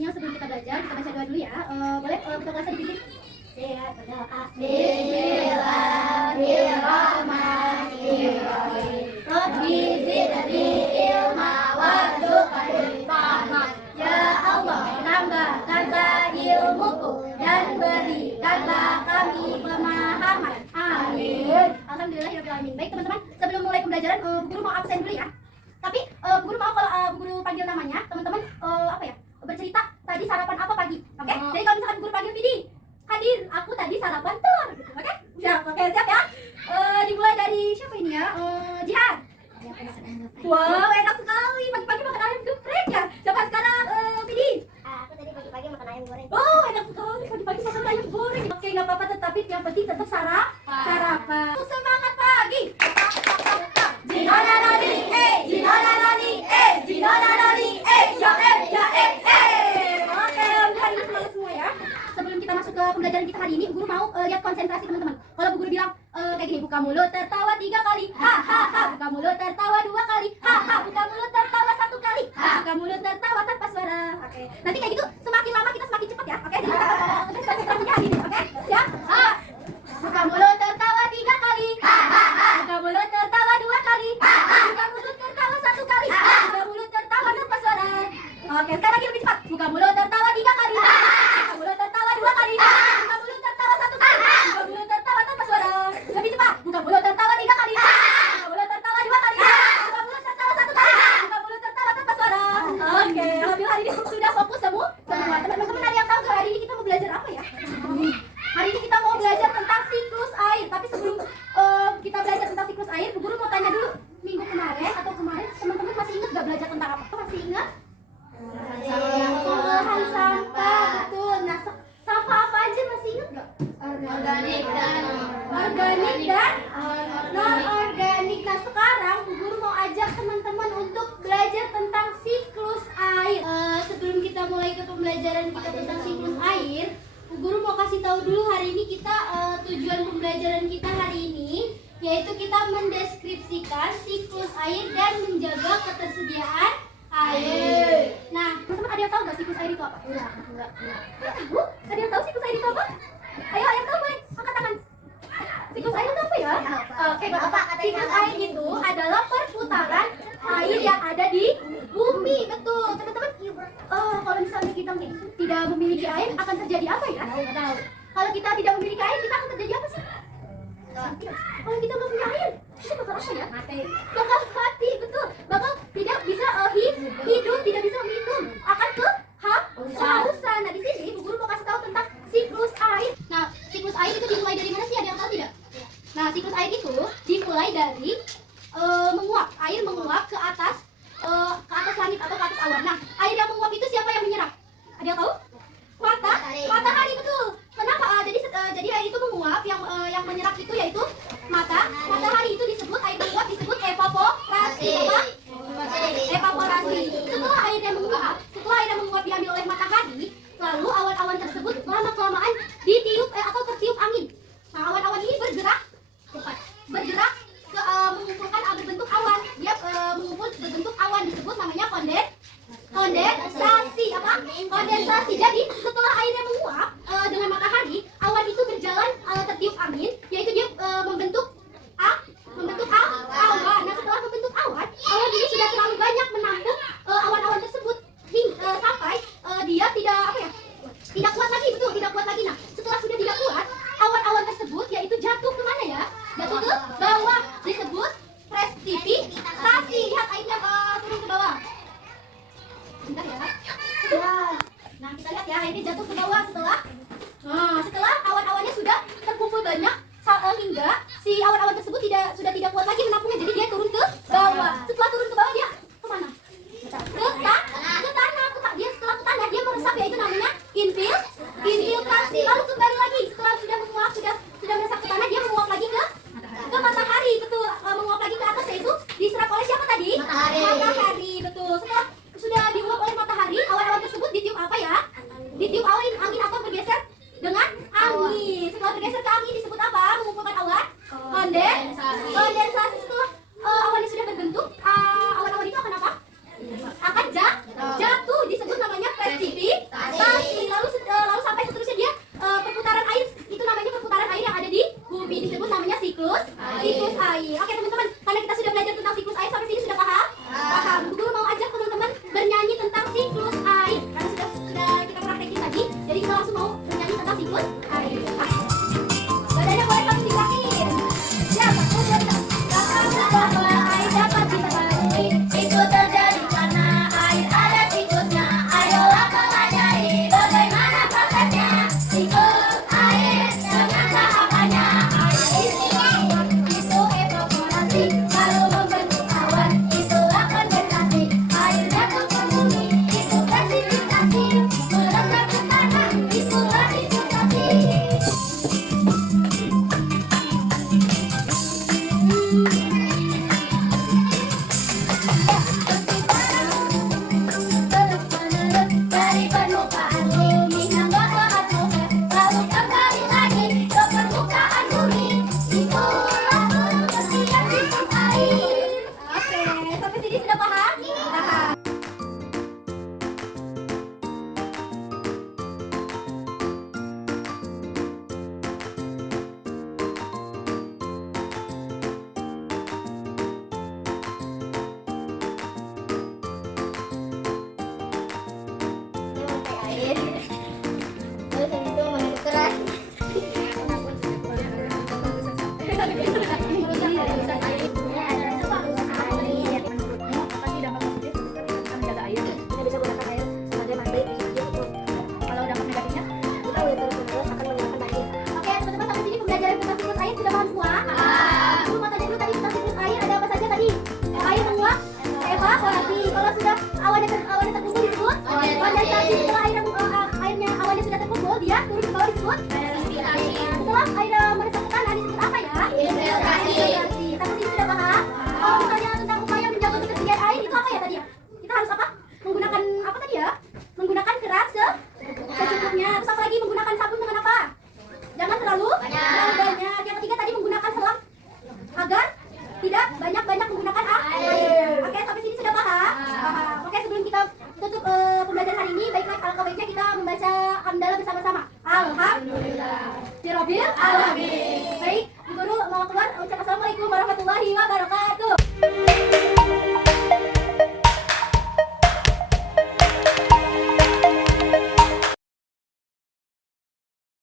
baiknya sebelum kita belajar kita baca doa dulu ya. Boleh buka kelas sedikit. Bismillahirrahmanirrahim. Rabbi zidni ilma warzuqni fahma. Ya Allah, tambahkanlah ilmuku dan berikanlah kami pemahaman. Amin. Alhamdulillahirrahmanirrahim. Baik teman-teman, sebelum mulai pembelajaran, Bu Guru mau absen dulu ya. Tapi Bu Guru mau kalau Bu Guru panggil namanya, teman-teman bercerita tadi sarapan apa pagi. Oke? Jadi kalau misalkan Bu Guru panggil Vidi, hadir, aku tadi sarapan telur gitu. Oke? Siap, siap ya. Dimulai dari siapa ini ya? Jihan. Wow, enak sekali. Pagi-pagi makan ayam geprek ya. Siapa sekarang Vidi? Aku tadi pagi-pagi makan ayam goreng. Oh, enak sekali pagi-pagi makan ayam goreng. Oke, nggak apa-apa, tetapi yang penting tetap sarapan. Semangat pagi. Jinonanoni, jinonanoni, jinonanoni, ya Oke, hari ini semangat semua ya. Sebelum kita masuk ke pembelajaran kita hari ini, Bu Guru mau lihat konsentrasi teman-teman. Kalau Bu Guru bilang kayak gini, buka mulut tertawa 3 kali, ha, buka mulut tertawa 2 kali, ha, buka mulut tertawa 1 kali, buka mulut tertawa tanpa suara. Oke, nanti kayak gitu semakin lama kita semakin cepat ya. Oke, jadi kita konsentrasinya hari ini. Oke, siap? Buka mulut tertawa 3 kali, buka mulut tertawa 2 kali, buka mulut tertawa 1 kali, buka mulut tertawa tanpa suara. Oke, sekarang lagi lebih cepat. Buka mulut tertawa 3 kali, buka mulut tertawa 2 kali, buka mulut tertawa 1 kali, buka mulut tertawa tanpa suara. Lebih cepat. Buka mulut tertawa 3 kali, buka mulut tertawa 2 kali, buka mulut tertawa 1 kali, buka mulut tertawa tanpa suara. Oke, alhamdulillah hari ini sudah fokus semua. Teman-teman ada yang tahu nggak hari ini kita mau belajar apa ya? Hari ini kita mau belajar tentang siklus air. Tapi sebelum kita belajar tentang siklus air, Bu Guru mau tanya dulu, minggu kemarin atau kemarin teman-teman masih ingat nggak belajar tentang apa? Masih ingat? Pengolahan sampah, betul. Nah, sampah apa aja masih ingat nggak? Organik dan non-organik. Nah, sekarang Bu Guru mau ajak teman-teman untuk belajar tentang siklus air. Sebelum kita mulai ke pembelajaran kita tentang siklus air, Bu Guru mau kasih tahu dulu hari ini kita tujuan pembelajaran kita hari ini yaitu kita mendeskripsikan siklus air dan menjaga ketersediaan air. Nah, teman-teman ada yang tahu nggak siklus air itu apa? Enggak. Tahu? Ada yang tahu siklus air itu apa? Ayo, yang tahu boleh angkat tangan. Siklus air itu apa ya? Oke, Bapak. Siklus air itu adalah perputaran air yang ada di bumi. Betul, teman-teman. Kalau misalnya kita tidak memiliki air, akan terjadi apa ya? Nggak tahu. Kalau kita tidak memiliki air, kita akan terjadi apa sih? Kalau kita nggak punya air, kita bakal apa ya? Bakal mati, betul. Bakal tidak bisa hidup, tidak bisa minum, akan kehausan. Nah, di sini Bu Guru mau kasih tahu tentang siklus air. Nah, siklus air itu dimulai dari mana sih? Ada yang tahu tidak? Nah, siklus air itu dimulai dari menguap. Air menguap ke atas langit atau ke atas awan. Nah, air yang menguap itu siapa yang menyerap? Ada yang tahu? Matahari, betul. Kenapa? Jadi air itu menguap, yang menyerap itu yaitu matahari. Itu disebut air menguap, disebut evaporasi. Apa? Evaporasi. Setelah air yang menguap diambil oleh matahari, lalu awan-awan tersebut lama-kelamaan ditiup atau tertiup angin. Nah, awan-awan ini bergerak mengumpulkan berbentuk awan. Dia mengumpul berbentuk awan, disebut namanya kondensasi. Apa? Kondensasi. Jadi setelah airnya menguap dengan matahari, awan itu berjalan tertiup angin, yaitu dia membentuk awan. Nah, setelah membentuk awan ini sudah terlalu banyak menampung awan-awan tersebut sampai dia tidak kuat lagi, betul, tidak kuat lagi. Nah, setelah sudah tidak kuat, awan-awan tersebut yaitu jatuh ke mana ya? Jatuh ke bawah, disebut presipitasi. Lihat airnya turun ke bawah. Bentar ya. Nah, kita lihat ya, airnya jatuh ke bawah setelah awan-awannya sudah terkumpul banyak hingga si awan-awan tersebut sudah tidak kuat lagi menampungnya, jadi dia turun ke bawah. Setelah turun ke bawah dia kemana? Ke tanah. Setelah ke tanah dia meresap, yaitu namanya infiltrasi. Lalu kembali lagi setelah sudah menguap, sudah meresap ke tanah, dia menguap lagi ke matahari. Betul, menguap lagi ke atas, yaitu diserap oleh siapa tadi? Matahari, betul. Setelah sudah diuap oleh matahari, awan-awan tersebut ditiup apa ya? Ditiup angin atau bergeser dengan angin. Setelah bergeser ke angin disebut apa? Mengumpulkan awan? Kondensasi. Setelah awannya sudah berbentuk banyak-banyak menggunakan air. Oke, sampai sini sudah paham? Paham. Oke, sebelum kita tutup pembelajaran hari ini, baiklah alangkah baiknya kita membaca hamdalah bersama-sama. Alhamdulillah. Alhamdulillah.